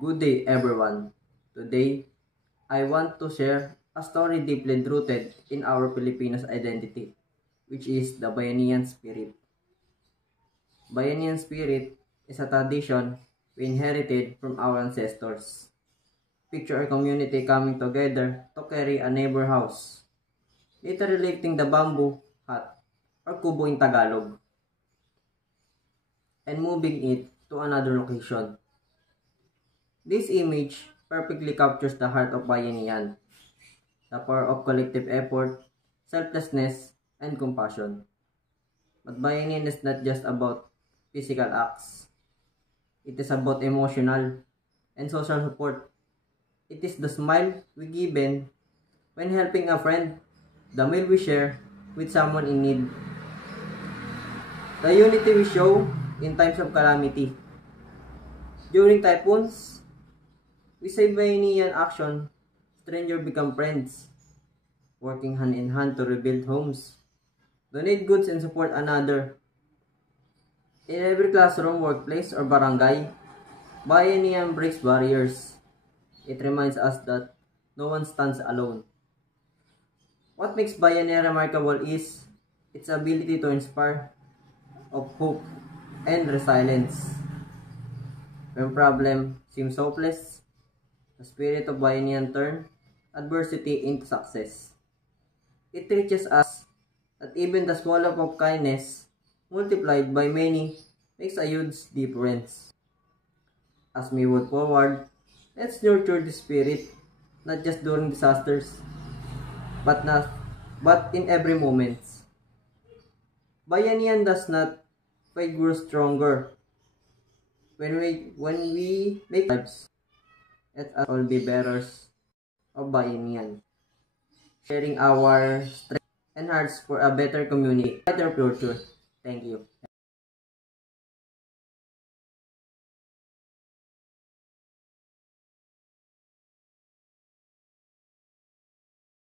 Good day, everyone. Today, I want to share a story deeply rooted in our Filipinos identity, which is the Bayanihan spirit. Bayanihan spirit is a tradition we inherited from our ancestors. Picture a community coming together to carry a neighbor house, literally lifting the bamboo hut or kubo in Tagalog, and moving it to another location. This image perfectly captures the heart of Bayanihan, the power of collective effort, selflessness, and compassion. But Bayanihan is not just about physical acts. It is about emotional and social support. It is the smile we give in when helping a friend, the meal we share with someone in need, the unity we show in times of calamity. During typhoons, we say Bayanihan action, strangers become friends, working hand in hand to rebuild homes, donate goods and support another. In every classroom, workplace, or barangay, Bayanihan breaks barriers. It reminds us that no one stands alone. What makes Bayanihan remarkable is its ability to inspire of hope and resilience. When problems seem hopeless, the spirit of Bayanihan turns adversity into success. It teaches us that even the small act of kindness, multiplied by many, makes a huge difference. As we move forward, let's nurture the spirit, not just during disasters, but not but in every moment. Bayanihan does not fade grow stronger when we make lives. Let us all be bearers of Bayanihan, sharing our strength and hearts for a better community, better future. Thank you.